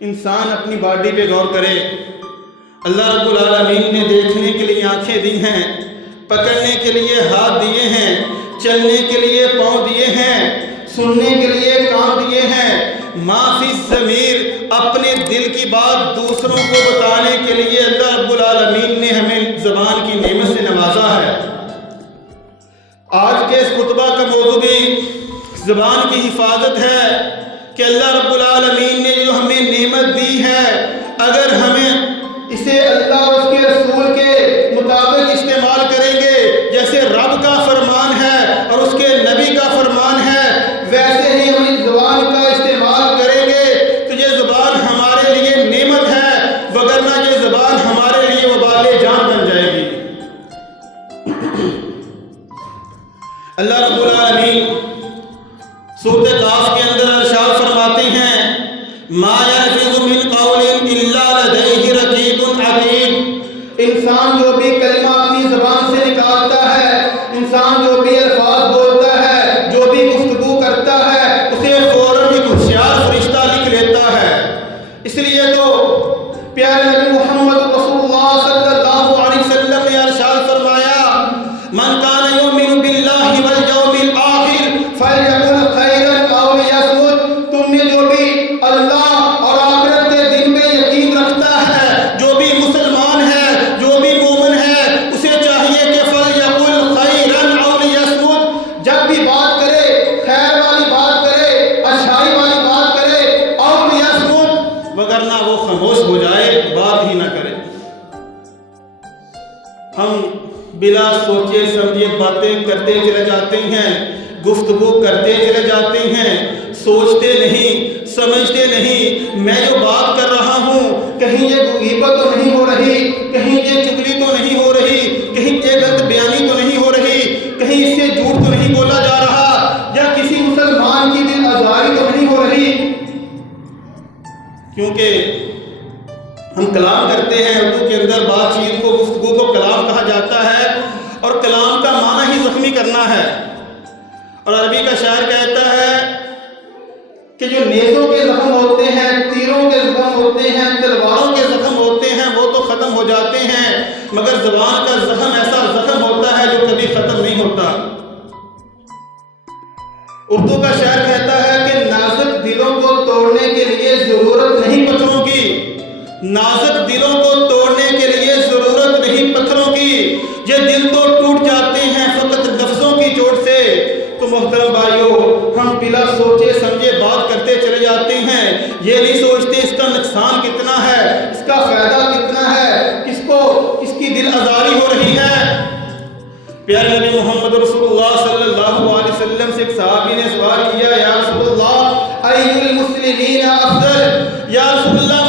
انسان اپنی باڈی پہ غور کرے. اللہ رب العالمین نے دیکھنے کے لیے آنکھیں دی ہیں، پکڑنے کے لیے ہاتھ دیے ہیں، چلنے کے لیے پاؤں دیے ہیں، سننے کے لیے کان دیے ہیں. ما فی الضمیر، اپنے دل کی بات دوسروں کو بتانے کے لیے اللہ رب العالمین نے ہمیں زبان کی نعمت سے نوازا ہے. آج کے اس خطبہ کا موضوع بھی زبان کی حفاظت ہے کہ اللہ رب العالمین نے جو ہمیں نعمت دی ہے، اگر ہمیں اسے اللہ اور اس کے رسول کے مطابق استعمال کریں گے، جیسے رب کا فرمان ہے اور اس کے نبی کا فرمان ہے، ویسے ہی ہم اس زبان کا استعمال کریں گے تو یہ زبان ہمارے لیے نعمت ہے، وگرنہ یہ زبان ہمارے لیے وبال جان بن جائے گی. اللہ رب العالمین سورۃ قاف کے اندر ارشاد فرماتے ہیں ما یلفظ من قول الا لدیہ رقیب عتید. انسان جو بھی کلمہ اپنی زبان سے نکالتا ہے، انسان جو بھی الفاظ بولتا ہے، جو بھی گفتگو کرتا ہے، اسے فوراً ایک ہوشیار فرشتہ لکھ لیتا ہے. اس لیے تو پیارے نبی محمد رسول اللہ صلی اللہ علیہ وسلم نے ارشاد فرمایا من کان یؤمن باللہ والیوم الآخر فلیقل خیرا او لیصمت. تم میں جو بھی اللہ اور آخرت کے دن پہ یقین رکھتا ہے، جو بھی مسلمان ہے، جو بھی مومن ہے، اسے چاہیے کہ فلیقل خیرا او لیصمت. جب بھی بات کرے خیر والی بات کرے، اچھائی والی بات کرے، او لیصمت، وگرنہ وہ خاموش ہو جائے، بات ہی نہ کرے. ہم بلا سوچے سمجھے باتیں کرتے چلے جاتے ہیں، گفتگو کرتے چلے جاتے ہیں، سوچتے نہیں، سمجھتے نہیں. میں جو بات کر رہا ہوں کہیں یہ غیبت تو نہیں ہو رہی، کہیں یہ چغلی تو نہیں ہو رہی، کہیں یہ غلط بیانی تو نہیں ہو رہی، کہیں اس سے جھوٹ تو نہیں بولا جا رہا، یا کسی مسلمان کی دل آزاری تو نہیں ہو رہی. کیونکہ ہم کلام کرتے ہیں، اردو کے اندر بات چیت کو، گفتگو کو کلام کہا جاتا ہے، اور کلام کا معنی ہی زخمی کرنا ہے. اور عربی کا شاعر کہتا ہے کہ جو نیزوں کے زخم ہوتے ہیں، تیروں کے زخم ہوتے ہیں، تلواروں کے زخم ہوتے ہیں، وہ تو ختم ہو جاتے ہیں، مگر زبان کا زخم ایسا زخم ہوتا ہے جو کبھی ختم نہیں ہوتا. اردو کا شاعر کہتا ہے کہ نازک دلوں کو توڑنے کے لیے ضرورت نہیں پتھروں کی، نازک دلوں کو توڑنے کے لیے ضرورت نہیں پتھروں کی، یہ دل تو ٹوٹ جاتے ہیں فقط لفظوں کی چوٹ سے. تو محترم بھائیو، ہم بلا سوچے سمجھے بات کرتے چلے جاتے ہیں، یہ نہیں سوچتے اس کا نقصان کتنا ہے، اس کا فائدہ کتنا ہے، کس کو اس کی دل آزاری ہو رہی ہے. پیارے نبی محمد رسول اللہ صلی اللہ علیہ وسلم سے ایک صحابی نے سوال کیا یا رسول اللہ ای المسلمین افضل، یا رسول اللہ